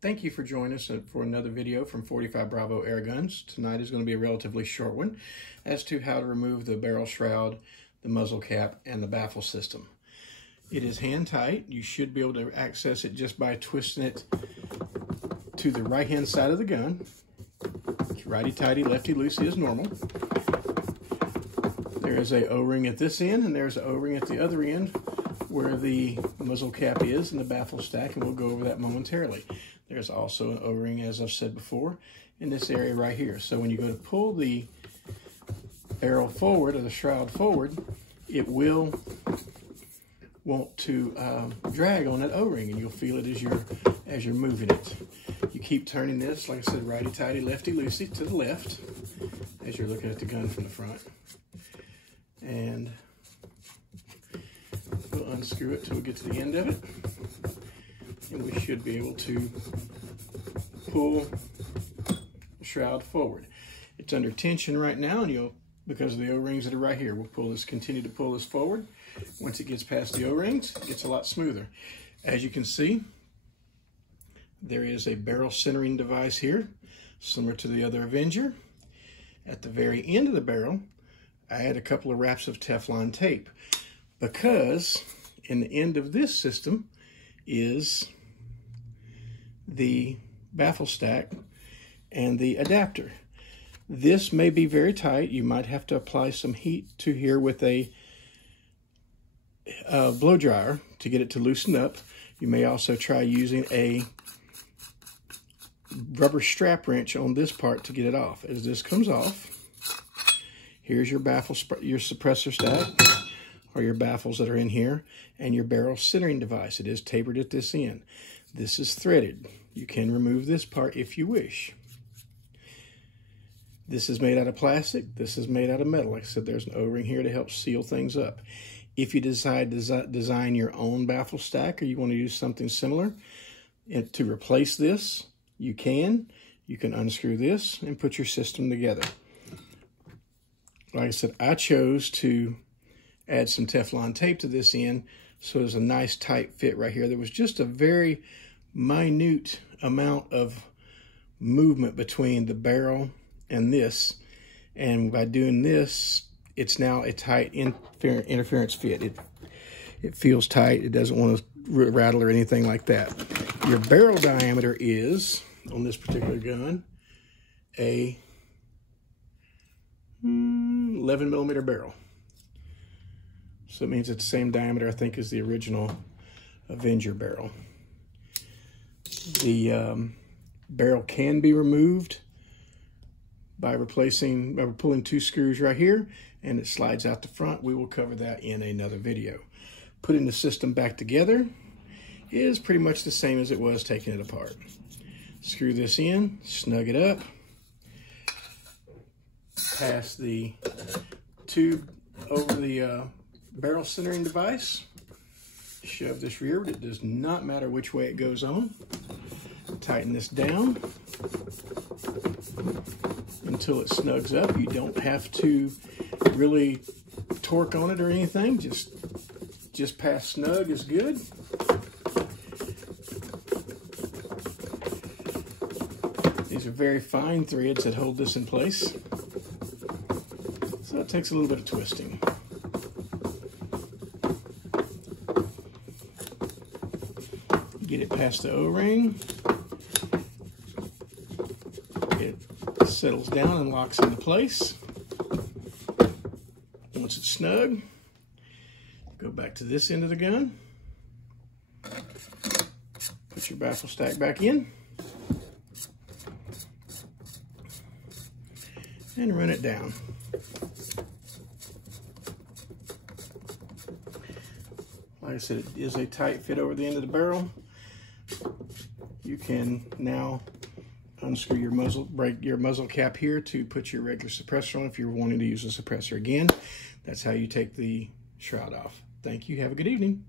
Thank you for joining us for another video from 45 Bravo Air Guns. Tonight is going to be a relatively short one as to how to remove the barrel shroud, the muzzle cap, and the baffle system. It is hand tight. You should be able to access it just by twisting it to the right hand side of the gun. It's righty-tighty, lefty-loosey as normal. There is a O-ring at this end, and there's an O-ring at the other end where the muzzle cap is and the baffle stack, and we'll go over that momentarily. There's also an O-ring, as I've said before, in this area right here. So when you go to pull the barrel forward, or the shroud forward, it will want to drag on that O-ring, and you'll feel it as you're moving it. You keep turning this, like I said, righty-tighty, lefty-loosey to the left as you're looking at the gun from the front. And we'll unscrew it till we get to the end of it. And we should be able to pull the shroud forward. It's under tension right now, and because of the O-rings that are right here, we'll continue to pull this forward. Once it gets past the O-rings, it gets a lot smoother. As you can see, there is a barrel centering device here, similar to the other Avenger. At the very end of the barrel, I add a couple of wraps of Teflon tape, because in the end of this system is the baffle stack and the adapter. This may be very tight. You might have to apply some heat to here with a blow dryer to get it to loosen up. You may also try using a rubber strap wrench on this part to get it off. As this comes off, here's your your suppressor stack, or your baffles that are in here, and your barrel centering device. It is tapered at this end. This is threaded. You can remove this part if you wish. This is made out of plastic. This is made out of metal. Like I said, there's an O-ring here to help seal things up. If you decide to design your own baffle stack, or you want to use something similar and to replace this, you can. You can unscrew this and put your system together. Like I said, I chose to add some Teflon tape to this end, so there's a nice tight fit right here. There was just a very minute amount of movement between the barrel and this, and by doing this, it's now a tight interference fit. It feels tight. It doesn't want to rattle or anything like that. Your barrel diameter is, on this particular gun, a 11 millimeter barrel. So it means it's the same diameter, I think, as the original Avenger barrel. The barrel can be removed by pulling two screws right here, and it slides out the front. We will cover that in another video. Putting the system back together is pretty much the same as it was taking it apart. Screw this in, snug it up, pass the tube over the barrel centering device, shove this rearward. It does not matter which way it goes on. Tighten this down until it snugs up. You don't have to really torque on it or anything. Just past snug is good. These are very fine threads that hold this in place, so it takes a little bit of twisting. Get it past the O-ring. It settles down and locks into place. Once it's snug, go back to this end of the gun. Put your baffle stack back in. And run it down. Like I said, it is a tight fit over the end of the barrel. You can now unscrew your muzzle, break your muzzle cap here to put your regular suppressor on if you're wanting to use a suppressor again. That's how you take the shroud off. Thank you. Have a good evening.